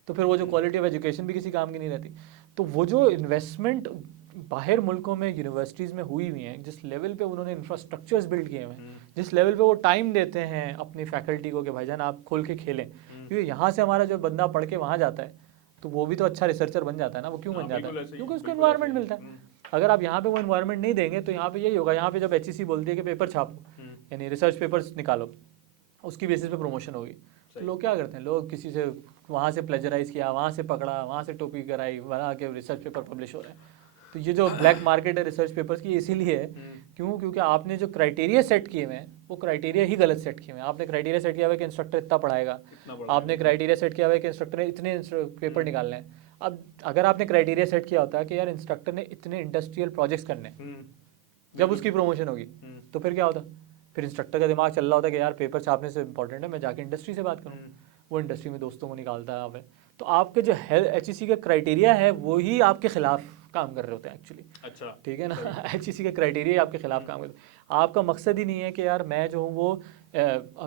तो फिर वो जो क्वालिटी ऑफ एजुकेशन भी किसी काम की नहीं रहती। तो वो जो इन्वेस्टमेंट बाहर मुल्कों में यूनिवर्सिटीज़ में हुई हुई हैं, जिस लेवल पे उन्होंने इंफ्रास्ट्रक्चर्स बिल्ड किए हुए हैं, जिस लेवल पे वो टाइम देते हैं अपनी फैकल्टी को कि भाईजान आप खोल के खेलें, क्योंकि यहाँ से हमारा जो बंदा पढ़ के वहाँ जाता है तो वो भी तो अच्छा रिसर्चर बन जाता है ना। वो क्यों बन हाँ, जाता बिल्कुल है? ऐसे ही, क्योंकि उसको बिल्कुल ऐसे इन्वायरमेंट ही। मिलता है। अगर आप यहाँ पे वो इन्वायरमेंट नहीं देंगे तो यहाँ पे यही होगा। यहाँ पे जब एचईसी बोलती है कि पेपर छापो, यानी रिसर्च पेपर्स निकालो, उसकी बेसिस पे प्रमोशन होगी, तो सही। लोग क्या करते हैं? लोग किसी से वहाँ से प्लेजराइज किया, वहाँ से पकड़ा, वहाँ से टोपी कराई, बना के रिसर्च पेपर पब्लिश हो रहे हैं। तो ये जो ब्लैक मार्केट है रिसर्च पेपर्स की, इसीलिए है। क्यों? क्योंकि आपने जो क्राइटेरिया सेट किए हुए हैं वो क्राइटेरिया ही गलत सेट किए हुए हैं। आपने क्राइटेरिया सेट किया हुआ है कि इंस्ट्रक्टर इतना पढ़ाएगा, इतना बड़ा आपने क्राइटेरिया सेट किया हुआ है कि इंस्ट्रक्टर ने इतने पेपर निकालने हैं। अब अगर आपने क्राइटेरिया सेट किया होता है कि यार इंस्ट्रक्टर ने इतने इंडस्ट्रियल प्रोजेक्ट्स करने हैं, जब उसकी प्रमोशन होगी तो फिर क्या होता? फिर इंस्ट्रक्टर का दिमाग चल रहा होता है कि यार पेपर छापने से इंपॉर्टेंट है मैं जाके इंडस्ट्री से बात करूँ। वो इंडस्ट्री में दोस्तों को निकालता है। तो आपके जो एचईसी का क्राइटेरिया है वो ही आपके खिलाफ काम कर रहे होते हैं एक्चुअली। अच्छा। ठीक है ना? एचईसी का क्राइटेरिया ही आपके खिलाफ काम करते हैं। आपका मकसद ही नहीं है कि यार मैं जो हूँ वो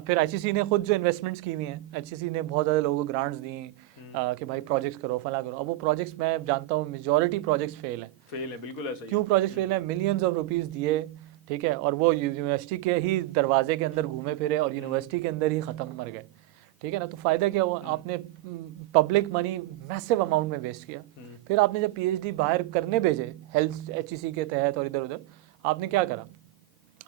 फिर एचईसी ने खुद जो इन्वेस्टमेंट्स की हुई हैं, एचईसी ने बहुत ज़्यादा लोगों को ग्रांट्स दी कि भाई प्रोजेक्ट्स करो, फला करो। अब वो प्रोजेक्ट्स मैं जानता हूँ मेजॉरिटी प्रोजेक्ट्स फेल हैं। फेल है, बिल्कुल ऐसा ही क्यों प्रोजेक्ट फेल है? मिलियंस ऑफ रुपीज़ दिए, ठीक है, और वो यूनिवर्सिटी के ही दरवाजे के अंदर घूमे फिरे और यूनिवर्सिटी के अंदर ही ख़त्म मर गए। ठीक है ना? तो फ़ायदा क्या हुआ? आपने पब्लिक मनी मैसिव अमाउंट में वेस्ट किया। फिर आपने जब पीएचडी बाहर करने भेजे हेल्थ एचईसी के तहत और इधर उधर, आपने क्या करा?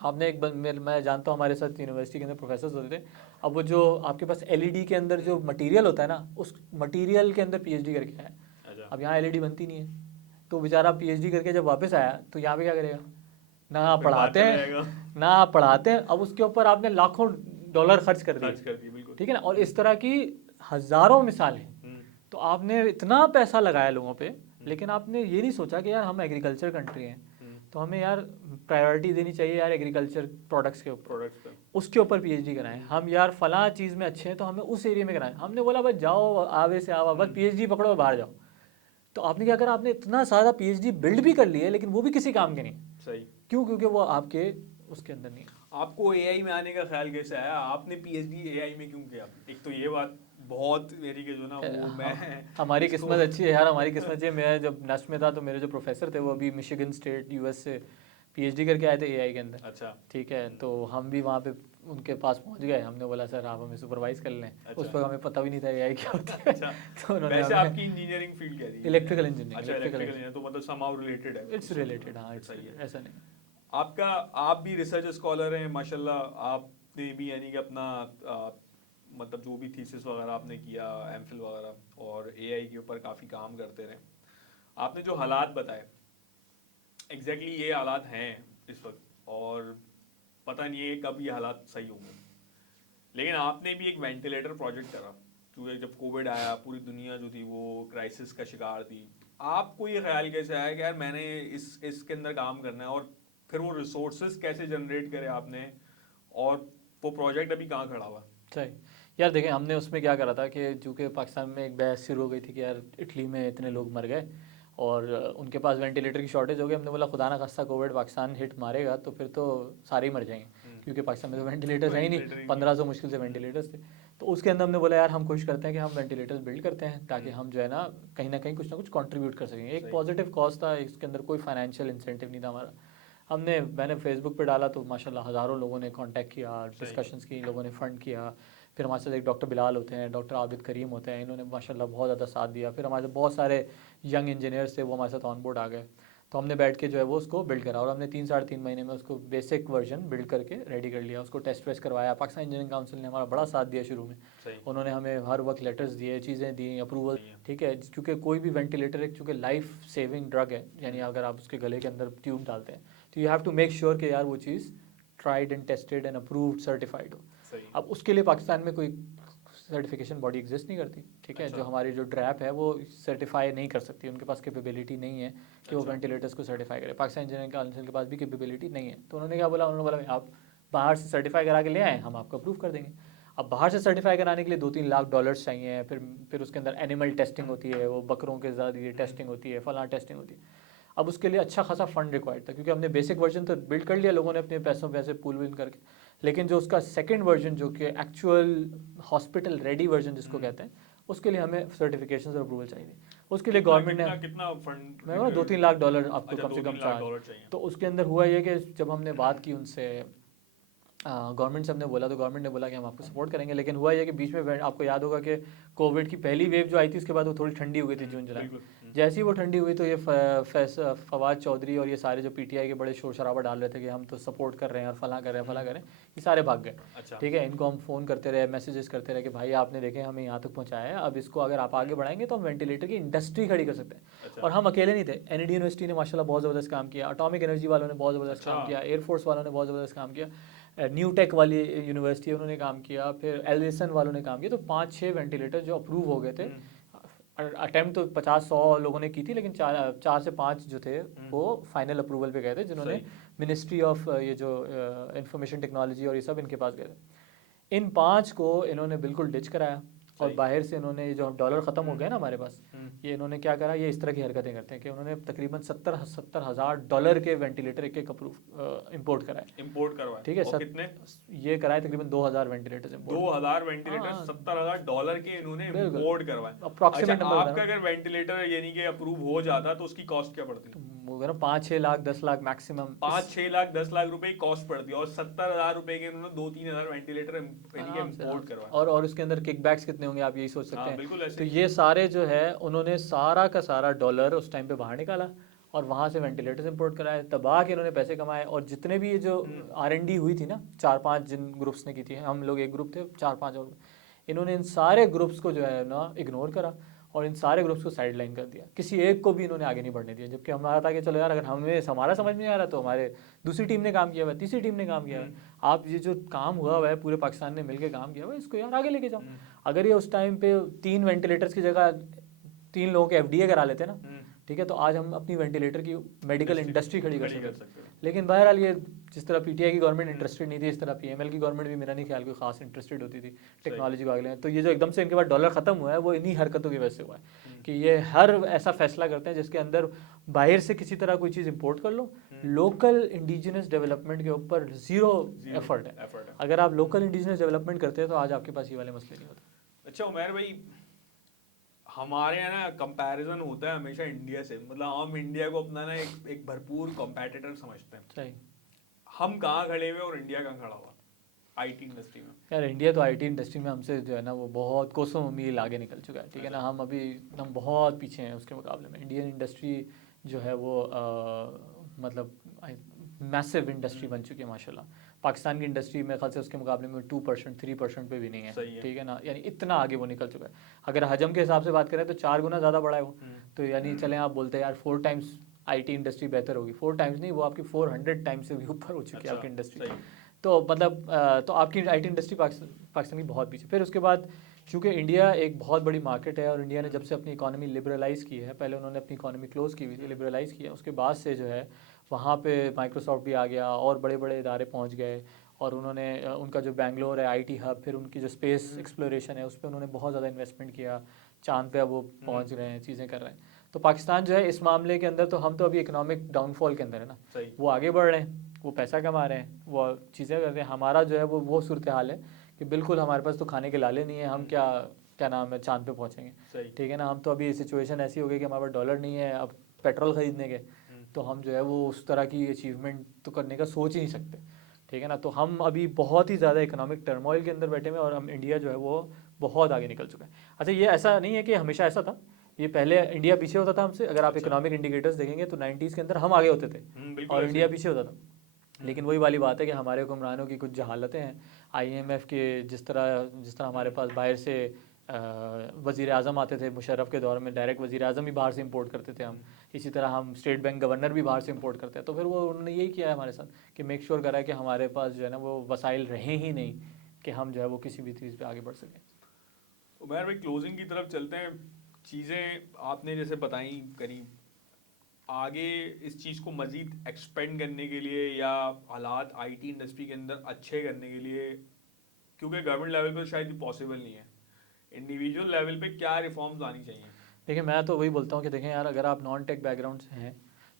आपने मैं जानता हूँ हमारे साथ यूनिवर्सिटी के अंदर प्रोफेसर्स होते थे। अब वो जो आपके पास एलईडी के अंदर जो मटेरियल होता है ना, उस मटेरियल के अंदर पीएचडी करके आया। अच्छा। अब यहाँ एलईडी बनती नहीं है, तो बेचारा पीएचडी करके जब वापस आया तो यहाँ पे क्या करेगा? ना आप फिर बात पढ़ाते चल हैं, जाएगा। ना आप पढ़ाते हैं, अब उसके ऊपर आपने लाखों डॉलर खर्च कर खर्च दिए। कर दिए, बिल्कुल। ठीक है ना? और इस तरह की हज़ारों मिसालें। तो आपने इतना पैसा लगाया लोगों पे, लेकिन आपने ये नहीं सोचा कि यार हम एग्रीकल्चर कंट्री हैं, तो हमें यार प्रायोरिटी देनी चाहिए यार एग्रीकल्चर प्रोडक्ट्स के ऊपर, प्रोडक्ट्स पे। उसके ऊपर पीएचडी कराएं। हम यार फला चीज़ में अच्छे हैं तो हमें उस एरिया में कराएं। हमने बोला बस जाओ आवे से आवा, बस पीएचडी पकड़ो और बाहर जाओ। तो आपने क्या करा? आपने इतना सारा पीएचडी बिल्ड भी कर लिए, लेकिन वो भी किसी काम के नहीं। सही। क्यों? क्योंकि वो आपके उसके अंदर नहीं है। आपको एआई में आने का ख्याल कैसे आया? आपने पीएचडी एआई में क्यों किया? एक तो ये बात बहुत मेरी के जो ना वो मैं हमारी इसको किस्मत अच्छी है यार, हमारी किस्मत अच्छी है। मैं जब नस्ट में था तो मेरे जो प्रोफेसर थे वो अभी मिशिगन स्टेट यूएस से पीएचडी करके आए थे एआई के अंदर। अच्छा। ठीक है, तो हम भी वहाँ पे उनके पास पहुँच गए। हमने बोला सर आप हमें सुपरवाइज कर लें। अच्छा। उस वक्त हमें पता भी नहीं था एआई क्या होती है। अच्छा। तो उन्होंने वैसे हमें आपकी इंजीनियरिंग फील्ड क्या थी? Electrical engineering. अच्छा, इलेक्ट्रिकल इंजीनियर, तो मतलब समाउ रिलेटेड है। इट्स रिलेटेड, हाँ सही है। ऐसा नहीं। आपका आप भी रिसर्च स्कॉलर हैं माशाल्लाह। आपने भी यानी कि अपना मतलब जो भी थीसिस वगैरह आपने किया, एमफिल वगैरह, और एआई के ऊपर काफ़ी काम करते रहे। आपने जो हालात बताए एग्जैक्टली ये हालात हैं इस वक्त, और पता नहीं है कब ये हालात सही होंगे। लेकिन आपने भी एक वेंटिलेटर प्रोजेक्ट करा, क्योंकि जब कोविड आया पूरी दुनिया जो थी वो क्राइसिस का शिकार थी। आपको ये ख्याल कैसे आया कि यार मैंने इसके अंदर काम करना है, और फिर वो रिसोर्सेज कैसे जनरेट करे आपने, और वो प्रोजेक्ट अभी कहाँ खड़ा हुआ? सही यार, देखें हमने उसमें क्या करा था कि चूँकि पाकिस्तान में एक बहस शुरू हो गई थी कि यार इटली में इतने लोग मर गए और उनके पास वेंटिलेटर की शॉर्टेज हो गई। हमने बोला खुदा ना खास्ता कोविड पाकिस्तान हिट मारेगा तो फिर तो सारे ही मर जाएंगे, क्योंकि पाकिस्तान में तो वेंटिलेटर्स है ही नहीं, 1500 मुश्किल से वेंटिलेटर्स थे। तो उसके अंदर हमने बोला यार हम कोशिश करते हैं कि हम वेंटिलेटर्स बिल्ड करते हैं ताकि हम जो है ना कहीं कुछ ना कुछ कंट्रीब्यूट कर सकें। एक पॉजिटिव कॉज था, इसके अंदर कोई फाइनेंशियल इंसेंटिव नहीं था हमारा। मैंने फेसबुक पे डाला तो माशाल्लाह हज़ारों लोगों ने कांटेक्ट किया, डिस्कशंस की, लोगों ने फ़ंड किया। फिर हमारे साथ एक डॉक्टर बिलाल होते हैं, डॉक्टर आबिद करीम होते हैं, इन्होंने माशाल्लाह बहुत ज़्यादा साथ दिया। फिर हमारे बहुत सारे यंग इंजीनियर्स थे वो हमारे साथ ऑन बोर्ड आ गए। तो हमने बैठ के जो है वो उसको बिल्ड करा और हमने 3-3.5 महीने में उसको बेसिक वर्जन बिल्ड करके रेडी कर लिया, उसको टेस्ट वेस्ट करवाया। पाकिस्तान इंजीनियरिंग काउंसिल ने हमारा बड़ा साथ दिया शुरू में, सही उन्होंने हमें हर वक्त लेटर्स दिए, चीज़ें दी, अप्रूवल, सही है। ठीक है, क्योंकि कोई भी वेंटिलेटर एक चूँकि लाइफ सेविंग ड्रग है, यानी अगर आप उसके गले के अंदर ट्यूब डालते हैं तो you have to make sure कि यार वो चीज़ tried and tested and approved certified हो। सही अब उसके लिए पाकिस्तान में कोई सर्टिफिकेशन बॉडी एग्जिस्ट नहीं करती, ठीक है, अच्छा। जो हमारी जो ड्रैप है वो सर्टिफाई नहीं कर सकती, उनके पास कैपेबिलिटी नहीं है कि वो अच्छा। वेंटिलेटर्स को सर्टिफाई करे। पाकिस्तान इंजीनियरिंग काउंसिल के पास भी कैपेबिलिटी नहीं है, तो उन्होंने क्या बोला, उन्होंने बोला आप बाहर से सर्टिफाई करा के ले आए, हम आपको अप्रूव कर देंगे। अब बाहर से सर्टिफाई कराने के लिए $2-3 लाख चाहिए, फिर उसके अंदर एनिमल टेस्टिंग होती है, वो बकरों के साथ ये टेस्टिंग होती है, फलां टेस्टिंग होती है। अब उसके लिए अच्छा खासा फंड रिक्वायर्ड था, क्योंकि हमने बेसिक वर्जन तो बिल्ड कर लिया लोगों ने अपने पैसे पूल विन करके, लेकिन जो उसका सेकंड वर्जन जो कि एक्चुअल हॉस्पिटल रेडी वर्जन जिसको कहते हैं, उसके लिए हमें सर्टिफिकेशन और अप्रूवल चाहिए। उसके लिए गवर्नमेंट ने कितना फंड, मैं बोला $2-3 लाख आपको अच्छा, कम से कम 2-3 लाख चाहिए। डॉलर चाहिए। तो उसके अंदर हुआ ये कि जब हमने बात की उनसे, गवर्नमेंट से हमने बोला, तो गवर्नमेंट ने बोला कि हम आपको सपोर्ट करेंगे, लेकिन हुआ ये कि बीच में आपको याद होगा कि कोविड की पहली वेव जो आई थी उसके बाद वो थोड़ी ठंडी हो गई थी जून जुलाई। बिल्कुल। जैसे ही वो ठंडी हुई तो ये फवाद चौधरी और ये सारे जो पीटीआई के बड़े शोर शराबा डाल रहे थे कि हम तो सपोर्ट कर रहे हैं और फलां कर रहे हैं फलां कर रहे हैं, ये सारे भाग गए। अच्छा। ठीक है, इनको हम फ़ोन करते रहे, मैसेजेस करते रहे कि भाई आपने देखे हमें यहाँ तक पहुँचाया है, अब इसको अगर आप आगे बढ़ाएंगे तो हम वेंटिलेटर की इंडस्ट्री खड़ी कर सकते हैं। अच्छा। और हम अकेले नहीं थे, एनईडी यूनिवर्सिटी ने माशाल्लाह बहुत ज़बरदस्त काम किया, एटॉमिक एनर्जी वालों ने बहुत ज़बरदस्त काम अच्छा। किया, एयरफोर्स वालों ने बहुत ज़बरदस्त काम किया, न्यू टेक वाली यूनिवर्सिटी उन्होंने काम किया, फिर एलिसन वालों ने काम किया। तो 5-6 वेंटिलेटर जो अप्रूव हो गए थे, अटेम्प्ट तो 50-100 लोगों ने की थी, लेकिन 4 से 5 जो थे वो फाइनल अप्रूवल पे गए थे, जिन्होंने मिनिस्ट्री ऑफ ये जो इंफॉर्मेशन टेक्नोलॉजी और ये सब इनके पास गए थे। इन 5 को इन्होंने बिल्कुल डिच कराया और बाहर से इन्होंने ये जो डॉलर ख़त्म हो गए ना हमारे पास, ये इन्होंने क्या करा, ये इस तरह की हरकतें करते हैं कि उन्होंने तकरीबन $70,000 के वेंटिलेटर एक अप्रूव इंपोर्ट कराए, इंपोर्ट करवाए। ठीक है और सर, कितने? ये कराए तकरीबन 2,000 वेंटिलेटर्स इंपोर्ट। 2000 वेंटिलेटर, हाँ। $70,000 के इन्होंने बिल्कुल। इंपोर्ट करवाए। अच्छा, अप्रॉक्सीमेट नंबर आपका बताना, अगर वेंटिलेटर यानी कि अप्रूव हो जाता तो उसकी कॉस्ट क्या पड़ती? वो कह रहा 5-6 लाख 10 लाख मैक्सिमम, 5-6 लाख 10 लाख रुपए की कॉस्ट पड़ती है, और 70,000 रुपए के उन्होंने 2-3 हजार वेंटिलेटर यानी कि इंपोर्ट करवाए। और उसके अंदर किकबैक्स कितने होंगे आप यही सोच सकते हैं। बिल्कुल तो ऐसे। ये सारे जो है उन्होंने सारा का सारा डॉलर उस टाइम पे बाहर निकाला और वहाँ से वेंटिलेटर्स इंपोर्ट कराए, तबाह के इन्होंने पैसे कमाए। और जितने भी ये जो R&D हुई थी ना, 4-5 जिन ग्रुप्स ने की थी, हम लोग एक ग्रुप थे, 4-5 और, इन्होंने इन सारे ग्रुप्स को जो है ना इग्नोर करा और इन सारे ग्रुप्स को साइड लाइन कर दिया, किसी एक को भी इन्होंने आगे नहीं बढ़ने दिया। जबकि हमारा था कि चलो यार अगर हमारा समझ में नहीं आ रहा तो हमारे दूसरी टीम ने काम किया हुआ है, तीसरी टीम ने काम किया हुआ है, आप ये जो काम हुआ हुआ है पूरे पाकिस्तान ने मिलकर काम किया हुआ है, इसको यार आगे लेके जाओ। अगर ये उस टाइम पे 3 वेंटिलेटर्स की जगह 3 लोगों के FDA करा लेते ना, ठीक है, तो आज हम अपनी वेंटिलेटर की मेडिकल इंडस्ट्री खड़ी कर सकते हैं। लेकिन बहरहाल ये जिस तरह PTI की गवर्नमेंट इंटरेस्टेड नहीं थी, इस तरह PML की गवर्नमेंट भी मेरा नहीं ख्याल कोई खास इंटरेस्टेड होती थी टेक्नोलॉजी को आगे लेने। तो ये जो एकदम से इनके बाद डॉलर ख़त्म हुआ है वो इन्हीं हरकतों की वजह से हुआ है कि ये हर ऐसा फैसला करते हैं जिसके अंदर बाहर से किसी तरह कोई चीज़ इंपोर्ट कर लो, लोकल इंडिजिनस डेवलपमेंट के ऊपर ज़ीरो एफर्ट है। अगर आप लोकल इंडिजिनस डेवलपमेंट करते हैं तो आज आपके पास ये वाले मसले नहीं होते। अच्छा उमैर भाई, हमारे यहाँ ना कंपैरिजन होता है हमेशा इंडिया से, मतलब हम इंडिया को अपना ना एक भरपूर कॉम्पिटिटर समझते हैं। सही। हम कहाँ खड़े हुए और इंडिया कहाँ खड़ा हुआ IT इंडस्ट्री में? यार इंडिया तो IT इंडस्ट्री में हमसे जो है ना वो बहुत कोसों मील आगे निकल चुका है, ठीक है ना। हम बहुत पीछे हैं उसके मुकाबले में। इंडियन इंडस्ट्री जो है वो मतलब मैसिव इंडस्ट्री बन चुकी है माशाल्लाह। पाकिस्तान की इंडस्ट्री में ख्याल से उसके मुकाबले में 2% 3% पे भी नहीं है, ठीक है ना, यानी इतना आगे वो निकल चुका है। अगर हजम के हिसाब से बात करें तो 4 गुना ज़्यादा बड़ा है वो। तो यानी चलें आप बोलते हैं यार 4 टाइम्स IT इंडस्ट्री बेहतर होगी, 4 टाइम्स नहीं, वो आपकी 400 टाइम्स से भी ऊपर हो चुकी है आपकी इंडस्ट्री। तो मतलब तो आपकी IT इंडस्ट्री पाकिस्तान की बहुत पीछे। फिर उसके बाद चूँकि इंडिया एक बहुत बड़ी मार्केट है और इंडिया ने जब से अपनी इकॉनमी लिबरलाइज़ की है, पहले उन्होंने अपनी इकॉनमी क्लोज़ की हुई थी, लिबरलाइज़ किया, उसके बाद से जो है वहाँ पे माइक्रोसॉफ्ट भी आ गया और बड़े बड़े इदारे पहुँच गए। और उन्होंने उनका जो बेंगलोर है IT हब, फिर उनकी जो स्पेस एक्सप्लोरेशन है उस पर उन्होंने बहुत ज़्यादा इन्वेस्टमेंट किया, चांद पे अब वो पहुँच रहे हैं, चीज़ें कर रहे हैं। तो पाकिस्तान जो है इस मामले के अंदर तो हम तो अभी इकोनॉमिक डाउनफॉल के अंदर है ना, वो आगे बढ़ रहे हैं, वो पैसा कमा रहे हैं, वो चीज़ें कर रहे हैं। हमारा जो है वो सूरत हाल है कि बिल्कुल हमारे पास तो खाने के लाले नहीं है, हम क्या नाम है चांद पे पहुँचेंगे, ठीक है ना। हम तो अभी सिचुएशन ऐसी हो गई कि हमारे पास डॉलर नहीं है अब पेट्रोल ख़रीदने के, तो हम जो है वो उस तरह की अचीवमेंट तो करने का सोच ही नहीं सकते, ठीक है ना। तो हम अभी बहुत ही ज़्यादा इकोनॉमिक टर्मोइल के अंदर बैठे हुए और हम इंडिया जो है वो बहुत आगे निकल चुका है। अच्छा ये ऐसा नहीं है कि हमेशा ऐसा था, ये पहले इंडिया पीछे होता था हमसे, अगर आप अच्छा। इकोनॉमिक इंडिकेटर्स देखेंगे तो 90s के अंदर हम आगे होते थे बिल्कुल और ऐसे इंडिया ही। पीछे होता था। लेकिन वही वाली बात है कि हमारे हुक्मरानों की कुछ जहालतें हैं। IMF के जिस तरह हमारे पास बाहर से वज़ीर आज़म आते थे मुशर्रफ के दौर में, डायरेक्ट वज़ीर आज़म ही बाहर से इंपोर्ट करते थे हम। इसी तरह हम स्टेट बैंक गवर्नर भी बाहर से इंपोर्ट करते हैं। तो फिर वो उन्होंने यही किया है हमारे साथ कि मेक श्योर करा है कि हमारे पास जो है ना वो वसाइल रहें ही नहीं कि हम जो है वो किसी भी चीज़ पे आगे बढ़ सकें। उमर भाई क्लोजिंग की तरफ चलते हैं। चीज़ें आपने जैसे बताई करी, आगे इस चीज़ को मज़ीद एक्सपेंड करने के लिए या हालात आईटी इंडस्ट्री के अंदर अच्छे करने के लिए, क्योंकि गवर्नमेंट लेवल पर शायद पॉसिबल नहीं है, इंडिविजुअल लेवल पे क्या रिफॉर्म्स आनी चाहिए? देखिए मैं तो वही बोलता हूँ कि देखें यार, अगर आप नॉन टेक बैकग्राउंड से हैं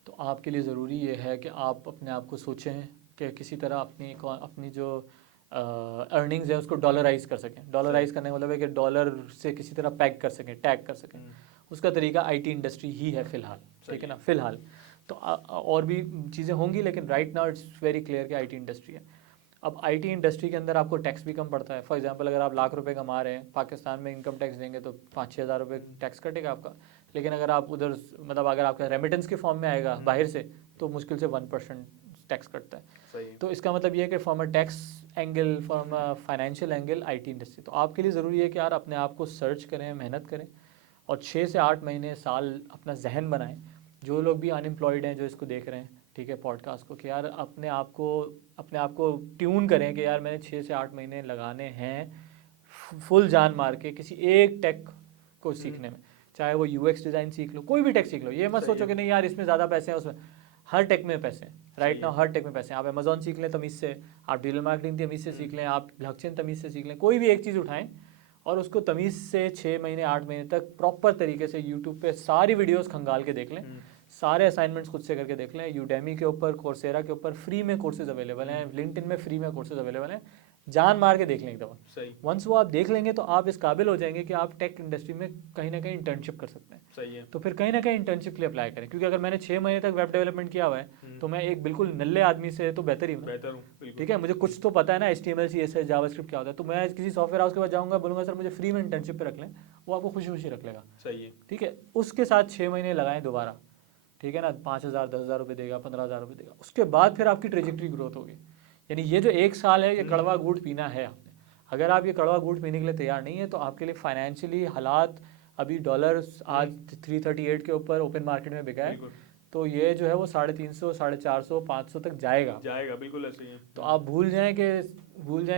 तो आपके लिए ज़रूरी ये है कि आप अपने आप को सोचें कि किसी तरह अपनी जो अर्निंग्स है उसको डॉलराइज कर सकें। डॉलराइज करने का मतलब है कि डॉलर से किसी तरह पैक कर सकें, टैग कर सकें। उसका तरीका आईटी इंडस्ट्री ही है फ़िलहाल, ठीक है ना, फ़िलहाल। तो और भी चीज़ें होंगी लेकिन right now it's very clear कि आईटी इंडस्ट्री है। अब आईटी इंडस्ट्री के अंदर आपको टैक्स भी कम पड़ता है। फॉर एग्जांपल अगर आप लाख रुपए कमा रहे हैं, पाकिस्तान में इनकम टैक्स देंगे तो 5-6 हज़ार रुपये टैक्स कटेगा आपका। लेकिन अगर आप उधर मतलब अगर आपका रेमिटेंस के फॉर्म में आएगा बाहर से तो मुश्किल से 1% टैक्स कटता है। सही है। तो इसका मतलब ये है कि from a tax angle, from a financial angle, IT industry तो आपके लिए ज़रूरी है कि यार अपने आप को सर्च करें, मेहनत करें और 6 से 8 महीने साल अपना जहन बनाएं। जो लोग भी अनएम्प्लॉयड हैं जो इसको देख रहे हैं, ठीक है, पॉडकास्ट को, कि यार अपने आप को ट्यून करें कि यार मैंने 6 से 8 महीने लगाने हैं फुल जान मार के किसी एक टेक को सीखने में। चाहे वो यूएक्स डिज़ाइन सीख लो, कोई भी टेक सीख लो। ये मत सही सोचो है। कि नहीं यार इसमें ज़्यादा पैसे हैं, उसमें हर टेक में पैसे हैं। सही राइट है। नाउ हर टेक में पैसे हैं। आप अमेजोन सीख लें तमीज़ से, आप डिजिटल मार्केटिंग तमीज़ से सीख लें, आप ब्लॉकचेन तमीज़ से सीख लें, कोई भी एक चीज़ उठाएं और उसको तमीज़ से 6 महीने 8 महीने तक प्रॉपर तरीके से यूट्यूब पे सारी वीडियोस खंगाल के देख लें, सारे असाइनमेंट्स खुद से करके देख लें। यूडेमी के ऊपर, कोर्सेरा के ऊपर फ्री में कोर्सेज अवेलेबल हैं, लिंक्डइन में फ्री में कोर्सेज अवेलेबल हैं। जान मार के देख लें एक दफ़ा। सही। वंस वो आप देख लेंगे तो आप इस काबिल हो जाएंगे कि आप टेक इंडस्ट्री में कहीं ना कहीं इंटर्नशिप कर सकते हैं। सही है। तो फिर कहीं ना कहीं इंटर्नशिप के लिए अप्लाई करें, क्योंकि अगर मैंने 6 महीने तक वेब डेवलपमेंट किया हुआ है तो मैं एक बिल्कुल नल्ले आदमी से तो बेहतर ही हूँ ना। बेहतर हूँ बिल्कुल। ठीक है, मुझे कुछ तो पता है ना, HTML CSS जावास्क्रिप्ट क्या होता है। तो मैं किसी सॉफ्टवेयर हाउस के पास जाऊँगा, बोलूँगा सर मुझे फ्री में इंटर्नशिप पे रख लें, वो आपको खुशी खुशी रख लेगा। सही है। ठीक है, उसके साथ 6 महीने लगाएं दोबारा, ठीक है ना, 5,000 10,000 रुपये देगा, 15,000 रुपये देगा। उसके बाद फिर आपकी ट्रेजेक्ट्री ग्रोथ होगी। यानी ये जो 1 साल है ये कड़वा घूंट पीना है आपने। अगर आप ये कड़वा घूंट पीने के लिए तैयार नहीं है तो आपके लिए फाइनेंशियली हालात, अभी डॉलर आज 338 के ऊपर ओपन मार्केट में बिका है, बिल्कुल तो ये जो है वो 350, 450, 500 तक जाएगा। जाएगा, बिल्कुल ऐसे ही है। तो आप भूल जाएं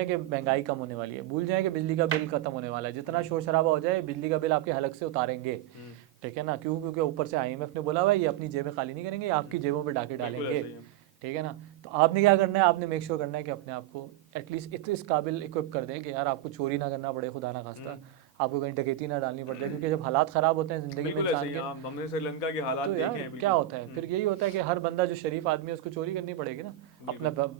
कि महंगाई कम होने वाली है, भूल जाएं कि बिजली का बिल खत्म होने वाला है। जितना शोर शराबा हो जाए बिजली का बिल आपके हलक से उतारेंगे। ठीक है ना, क्यों? क्योंकि ऊपर से IMF ने बोला हुआ है ये अपनी जेबें खाली नहीं करेंगे, ये आपकी जेबों पे डाके बिल्कुल डालेंगे। ऐसे ही है। ठीक है ना, तो आपने क्या करना है, आपने मेक श्योर करना है कि अपने आप को एटलीस्ट इस काबिल इक्विप कर दें कि यार आपको चोरी ना करना पड़े, खुदा ना खास्ता, आपको कहीं डकैती ना डालनी पड़ जाए। क्योंकि जब हालात ख़राब होते हैं ज़िंदगी में बिल्कुल ऐसे इंसान ही के, है। हमने श्रीलंका के हालात तो देखे यार हैं क्या बिल्कुल। होता है फिर, यही होता है कि हर बंदा जो शरीफ आदमी है उसको चोरी करनी पड़ेगी ना,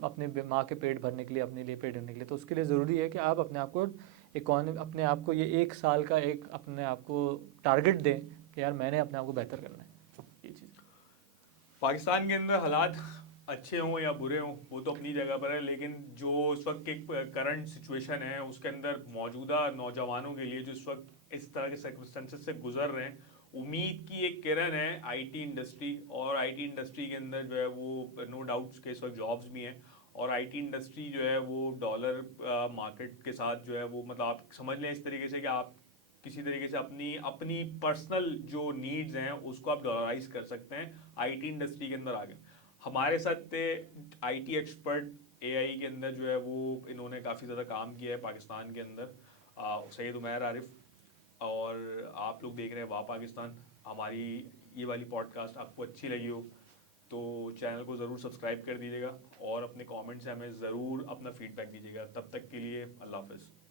अपने माँ के पेट भरने के लिए, अपने लिए पेट भरने के लिए। तो उसके लिए ज़रूरी है कि आप अपने आप को अपने आप को ये 1 साल का एक अपने आप को टारगेट दें कि यार मैंने अपने आप को बेहतर करना है। ये चीज़ पाकिस्तान के अंदर हालात अच्छे हों या बुरे हों वो तो अपनी जगह पर है, लेकिन जो इस वक्त की करंट सिचुएशन है उसके अंदर मौजूदा नौजवानों के लिए जो इस वक्त इस तरह के सर्कमस्टेंसेस से गुजर रहे हैं, उम्मीद की एक किरण है आईटी इंडस्ट्री। और आईटी इंडस्ट्री के अंदर जो है वो नो डाउट्स के इस वक्त जॉब्स भी हैं। और आईटी इंडस्ट्री जो है वो डॉलर मार्केट के साथ जो है वो मतलब आप समझ लें इस तरीके से कि आप किसी तरीके से अपनी अपनी पर्सनल जो नीड्स हैं उसको आप डॉलराइज कर सकते हैं आईटी इंडस्ट्री के अंदर आगे। हमारे साथ थे आईटी एक्सपर्ट एआई के अंदर जो है वो इन्होंने काफ़ी ज़्यादा काम किया है पाकिस्तान के अंदर, सैयद उमैर आरिफ। और आप लोग देख रहे हैं वाह पाकिस्तान। हमारी ये वाली पॉडकास्ट आपको अच्छी लगी हो तो चैनल को ज़रूर सब्सक्राइब कर दीजिएगा और अपने कमेंट से हमें ज़रूर अपना फीडबैक दीजिएगा। तब तक के लिए अल्लाह हाफ़िज़।